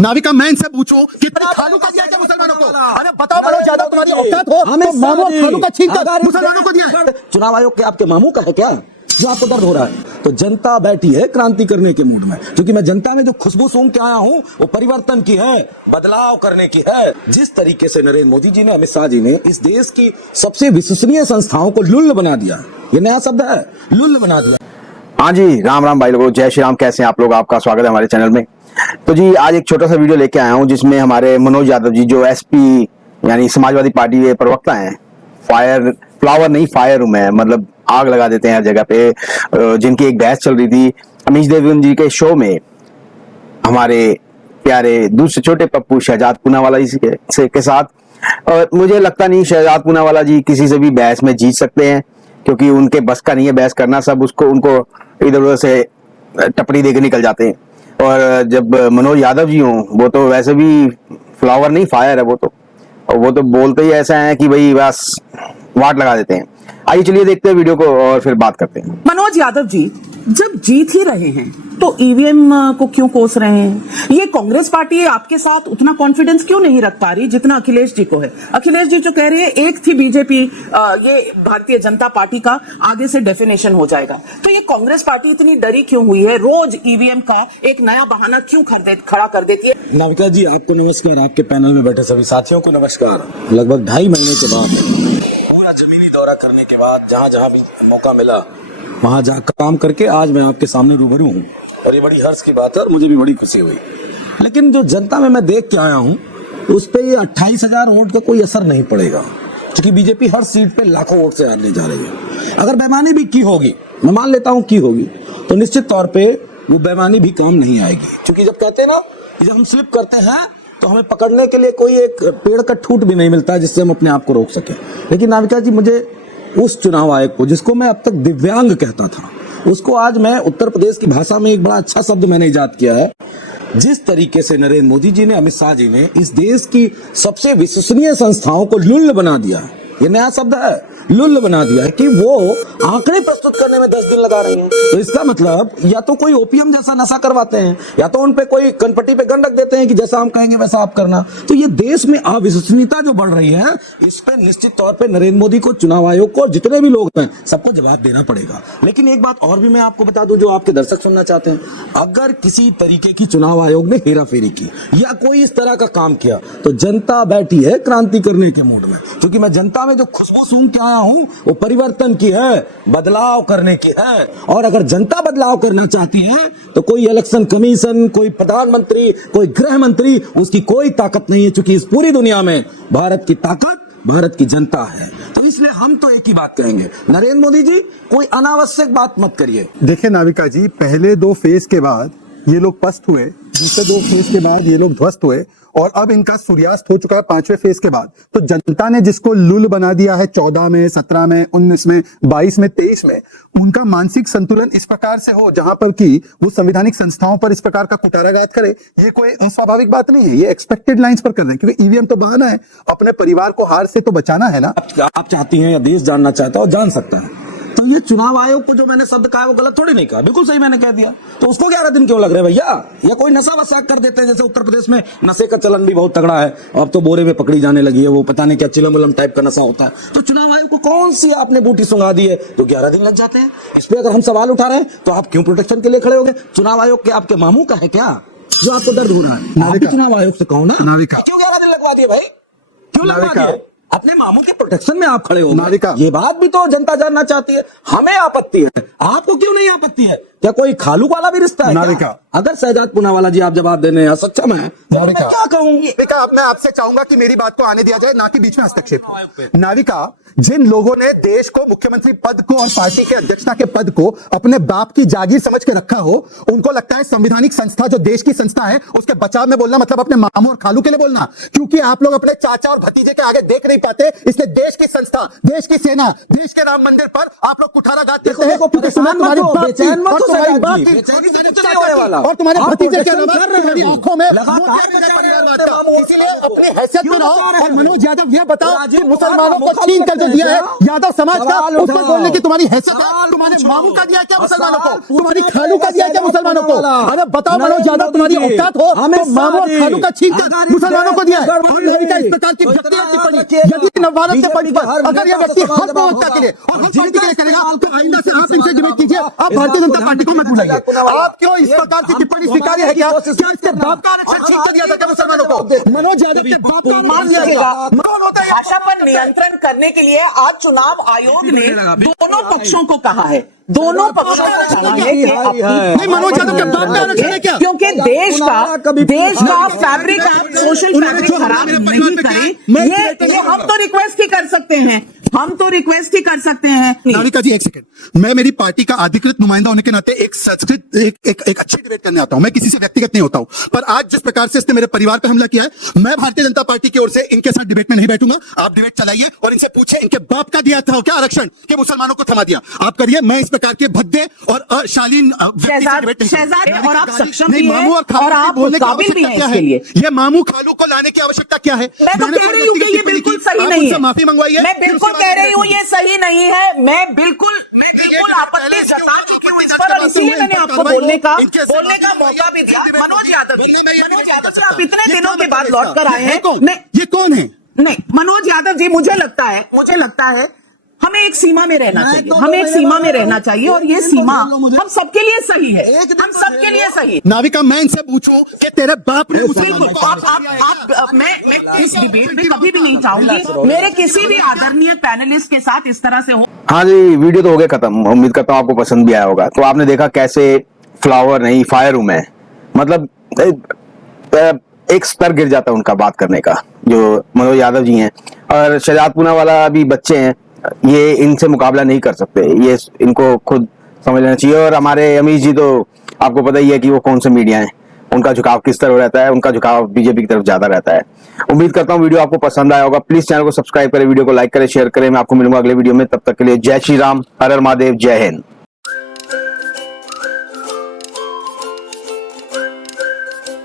नाविका मैं इनसे पूछूं कितना खालू का दिया है मुसलमानों को? अरे बताओ मनोज यादव, तुम्हारी औकात हो तो मामू खालू का छीन कर मुसलमानों को दिया है। चुनाव आयोग के आपके मामू का है क्या जो आपको दर्द हो रहा है? तो जनता बैठी है क्रांति करने के मूड में, क्योंकि मैं जनता में जो खुशबू सूंघ के आया हूं वो परिवर्तन की है, बदलाव करने की है। जिस तरीके से नरेंद्र मोदी जी ने, अमित शाह जी ने इस देश की सबसे विश्वसनीय संस्थाओं को लुल्ल बना दिया, ये नया शब्द है, लुल्ल बना दिया। हाँ जी, राम राम भाई लोगों, जय श्री राम। कैसे हैं आप लोग? आपका स्वागत है हमारे चैनल में। तो जी आज एक छोटा सा वीडियो लेके आया हूँ जिसमें हमारे मनोज यादव जी जो एसपी यानी समाजवादी पार्टी के प्रवक्ता हैं, फ्लावर नहीं फायर रूम है, मतलब आग लगा देते हैं हर जगह पे, जिनकी एक बहस चल रही थी अमीश देवगन जी के शो में हमारे प्यारे दूसरे छोटे पप्पू शहजाद पूनावाला जी के साथ। और मुझे लगता नहीं शहजाद पूनावाला जी किसी से भी बहस में जीत सकते हैं, क्योंकि उनके बस का नहीं है बहस करना, सब उनको इधर उधर से टपड़ी देके निकल जाते हैं। और जब मनोज यादव जी हों, वो तो वैसे भी फ्लावर नहीं फायर है, वो तो बोलते ही ऐसा है कि भाई बस वाट लगा देते हैं। आइए चलिए देखते हैं वीडियो को और फिर बात करते हैं। मनोज यादव जी जब जीत ही रहे हैं तो ईवीएम को क्यों कोस रहे हैं? ये कांग्रेस पार्टी आपके साथ उतना कॉन्फिडेंस क्यों नहीं रख पा रही जितना अखिलेश जी को है? अखिलेश जी जो कह रहे हैं एक थी बीजेपी, ये भारतीय जनता पार्टी का आगे से डेफिनेशन हो जाएगा, तो ये कांग्रेस पार्टी इतनी डरी क्यों हुई है? रोज ईवीएम का एक नया बहाना क्यों खड़ा कर देती है? नाविका जी आपको नमस्कार, आपके पैनल में बैठे सभी साथियों को नमस्कार। लगभग 2.5 महीने के बाद पूरा जमीनी दौरा करने के बाद जहां भी मौका मिला वहां जाकर काम करके आज मैं आपके सामने रूबरू हूँ, और ये बड़ी हर्ष की बात है और मुझे भी बड़ी खुशी हुई। लेकिन जो जनता में मैं देख के आया हूँ उस पे ये 28,000 वोट का कोई असर नहीं पड़ेगा, क्योंकि बीजेपी हर सीट पे लाखों वोट से हारने जा रही है। अगर बेईमानी भी की होगी, मैं मान लेता हूँ की होगी, तो निश्चित तौर पे वो बेईमानी भी काम नहीं आएगी, क्योंकि जब कहते हैं ना कि जब हम स्लिप करते हैं तो हमें पकड़ने के लिए कोई एक पेड़ का ठूट भी नहीं मिलता जिससे हम अपने आप को रोक सके। लेकिन नाविका जी, मुझे उस चुनाव आयोग को जिसको मैं अब तक दिव्यांग कहता था, उसको आज मैं उत्तर प्रदेश की भाषा में एक बड़ा अच्छा शब्द मैंने इजाद किया है। जिस तरीके से नरेंद्र मोदी जी ने, अमित शाह जी ने इस देश की सबसे विश्वसनीय संस्थाओं को लुल्ल बना दिया, ये नया शब्द है, लुल्ल बना दिया है, कि वो आंकड़े प्रस्तुत करने में 10 दिन लगा रही हैं। तो इसका मतलब या तो कोई ओपीएम जैसा नशा करवाते हैं, या तो उन पे कोई कनपट्टी पे गन रख देते हैं कि जैसा हम कहेंगे वैसा आप करना। तो ये देश में अविश्वसनीयता जो बढ़ रही है, इस पे निश्चित तौर पे नरेंद्र मोदी को, चुनाव आयोग को, जितने भी लोग हैं सबको जवाब देना पड़ेगा। लेकिन एक बात और भी मैं आपको बता दूं जो आपके दर्शक सुनना चाहते हैं, अगर किसी तरीके की चुनाव आयोग ने हेराफेरी की या कोई इस तरह का काम किया तो जनता बैठी है क्रांति करने के मूड में, क्योंकि मैं जनता में जो खुशबू सूंघ के आया हूं वो परिवर्तन की है, बदलाव करने की है। और अगर जनता बदलाव करना चाहती है तो कोई इलेक्शन कमीशन, कोई प्रधानमंत्री, कोई गृह मंत्री, उसकी कोई ताकत नहीं है, क्योंकि इस पूरी दुनिया में भारत की ताकत भारत की जनता है। तो इसलिए हम तो एक ही बात कहेंगे, नरेंद्र मोदी जी कोई अनावश्यक बात मत करिए। देखिए नाविका जी, पहले 2 फेज के बाद ये लोग पस्त हुए, दूसरे 2 फेज के बाद ये लोग ध्वस्त हुए, और अब इनका सूर्यास्त हो चुका है 5वें फेज के बाद। तो जनता ने जिसको लुल बना दिया है 14 में, 17 में, 19 में, 22 में, 23 में, उनका मानसिक संतुलन इस प्रकार से हो जहां पर कि वो संवैधानिक संस्थाओं पर इस प्रकार का कुटाराघात करे, ये कोई अस्वाभाविक बात नहीं है, ये एक्सपेक्टेड लाइंस पर कर रहे हैं, क्योंकि ईवीएम तो बहाना है, अपने परिवार को हार से तो बचाना है ना। आप चाहती हैं या देश जानना चाहता है और जान सकता है, तो ये चुनाव आयोग को जो मैंने शब्द कहा वो गलत थोड़ी नहीं कहा, बिल्कुल सही मैंने कह दिया। तो उसको 11 दिन क्यों लग रहे हैं भैया? या कोई नशा वशा कर देते हैं, जैसे उत्तर प्रदेश में नशे का चलन भी बहुत तगड़ा है, अब तो बोरे में पकड़ी जाने लगी है, वो पता नहीं क्या चिलम उलम टाइप का नशा होता है। तो चुनाव आयोग को कौन सी आपने बूटी सुंघा दी है तो 11 दिन लग जाते हैं? इस पे अगर हम सवाल उठा रहे हैं तो आप क्यों प्रोटेक्शन के लिए खड़े हो गए? चुनाव आयोग के आपके मामू का है क्या जो आपको दर्द हो रहा है? आप भी चुनाव आयोग से कहो ना, क्यों 11 दिन लगवा दिए भाई? क्यों लगवा दिए? अपने मामू के प्रोटेक्शन में आप खड़े हो। ये बात भी तो जनता जानना चाहती है। हमें आपत्ति है, आपको क्यों नहीं आपत्ति है? क्या कोई खालू वाला भी रिश्ता है क्या? अगर शहजाद पूनावाला जी आप जवाब देने हैं सक्षम है तो मैं क्या कहूंगी? अब मैं आपसे चाहूंगा कि मेरी बात को आने दिया जाए, ना कि बीच में हस्तक्षेप। नाविका, जिन लोगों ने देश को, मुख्यमंत्री पद को और पार्टी के अध्यक्षता के पद को अपने बाप की जागीर समझ के रखा हो, उनको लगता है संवैधानिक संस्था जो देश की संस्था है उसके बचाव में बोलना मतलब अपने मामू और खालू के लिए बोलना, क्योंकि आप लोग अपने चाचा और भतीजे के आगे देख नहीं पाते, इसलिए देश की संस्था, देश की सेना, देश के राम मंदिर पर आप लोग कुठाराघात करते हैं। तुम्हारी बात की, बेचैनी से तुम्हारे नहीं होने वाला। और तुम्हारे आप भतीजे के प्रोटेक्शन अलावा कर रहे तुम्हारी हो। आंखों में लगातार मोतिया भी बचा नहीं रहे हो पड़ने अपने वाला। मामू इसलिए को। अपनी हैसियत क्यों में रहो बचा रहे और हो? मनोज यादव ये बताओ कि राजीव मुसलमानों को कुमार छीन कर जो दिया है मुखालिफ यादव समाज का, सवाल उस पर उठाओ। बोलने की तुम्हारी हैसियत है? सवाल तुम्हारे पूछो। मामू का दिया क्या मुसलमानों को? सवाल तुम्हारी पूछने खालू का दिया क्या का मुसलमानों को? वाला। अरे बताओ मनोज यादव, तुम्हारी नरेंद्र औकात हो मोदी, तो मामू और अमित खालू का छीन शाह कर जी, मुसलमानों को दिया है। अगर और नारी का इस प्रकार की तो व्यक्तिगत इतना टिप्पणी रखिएगा। यदि नवारत के बीजेपी पक्ष का पर हर अगर ये नेता व्यक्ति को हक जवाब प्रवक्ता होगा। के लिए और हक जिनका पार्टी के लिए करेगा तो आइंदा से आप इनसे डिबेट कीजिए। आप इस भारतीय बात जनता को पार्टी को मत ध्यान बुलाइए। रखना वाला। आप क्यों इस प्रकार की हम टिप्पणी तो स्वीकार्य है? क्या हमारी कोशिश क्या इसके बाप का आरक्षण छीन कर दिया था क्या मुसलमानों को? मनोज यादव के बाप का मान आरक्षण लीजिएगा, कौन होता है? भाषा पर नियंत्रण करने के लिए आज चुनाव आयोग ने दोनों पक्षों को कहा है, दोनों पक्षों को कहा है कि नहीं, मनोज यादव के बाप का आरक्षण है क्या? क्योंकि देश का फैब्रिक, आप सोशल फैब्रिक खराब नहीं करें। ये हम तो रिक्वेस्ट ही कर सकते हैं, हम तो रिक्वेस्ट ही कर सकते हैं। नारिका जी एक सेकंड, मैं मेरी पार्टी का अधिकृत नुमाइंदा होने के नाते एक संस्कृत एक अच्छी डिबेट करने आता हूं। मैं किसी से व्यक्तिगत नहीं होता हूं, पर आज जिस प्रकार से इसने मेरे परिवार पर हमला किया है, मैं भारतीय जनता पार्टी की ओर से इनके साथ डिबेट में नहीं बैठूंगा। आप डिबेट चलाइए और इनसे पूछे इनके बाप का दिया था क्या आरक्षण कि मुसलमानों को थमा दिया। आप करिए, मैं इस प्रकार के भद्दे और अशालीन व्यक्ति से डिबेट नहीं शहजाद करूंगा। और आप सक्षम नहीं, भी मामू और हैं खालू और की आप बोलने की काबिल भी आवश्यकता हैं क्या इसके है? लिए। ये मामू खालू को लाने की आवश्यकता क्या है? मैं तो कह रही हूँ कि ये बिल्कुल सही नहीं है। माफी मंगवाइए। मैं बिल्कुल कह रही हूँ ये सही नहीं है। मैं बिल्कुल आपत्ति जता चुकी हूँ इस पर और इसीलिए मैंने आपको बोलने का मौका भी दिया। मनोज यादव से आप इतने दिनों के बाद लौट कर आए हैं। ये कौन है? नहीं, मनोज यादव जी, मुझे लगता है हमें एक सीमा में रहना चाहिए, हमें एक सीमा में रहना चाहिए और ये सीमा हम सबके लिए सही है, हम सबके लिए सही है। नाविका, मैं इनसे पूछूं कि तेरे बाप ने बिल्कुल, मैं इस डिबेट में कभी भी नहीं चाहूंगी मेरे किसी भी आदरणीय पैनलिस्ट के साथ इस तरह से हो। हाँ जी, वीडियो तो हो गया खत्म। उम्मीद करता हूँ आपको पसंद भी आया होगा। तो आपने देखा कैसे फ्लावर नहीं फायर रूम है, मतलब एक स्तर गिर जाता है उनका बात करने का। जो मनोज यादव जी हैं और शहजाद पूनावाला भी बच्चे हैं, ये इनसे मुकाबला नहीं कर सकते, ये इनको खुद समझ लेना चाहिए। और हमारे अमीश जी तो आपको पता ही है कि वो कौन से मीडिया है, उनका झुकाव किस तरह रहता है, उनका झुकाव बीजेपी की तरफ ज्यादा रहता है। उम्मीद करता हूँ वीडियो आपको पसंद आया होगा। प्लीज चैनल को सब्सक्राइब करें, वीडियो को लाइक करें, शेयर करें। मैं आपको मिलूंगा अगले वीडियो में, तब तक के लिए जय श्री राम, हर हर महादेव, जय हिंद।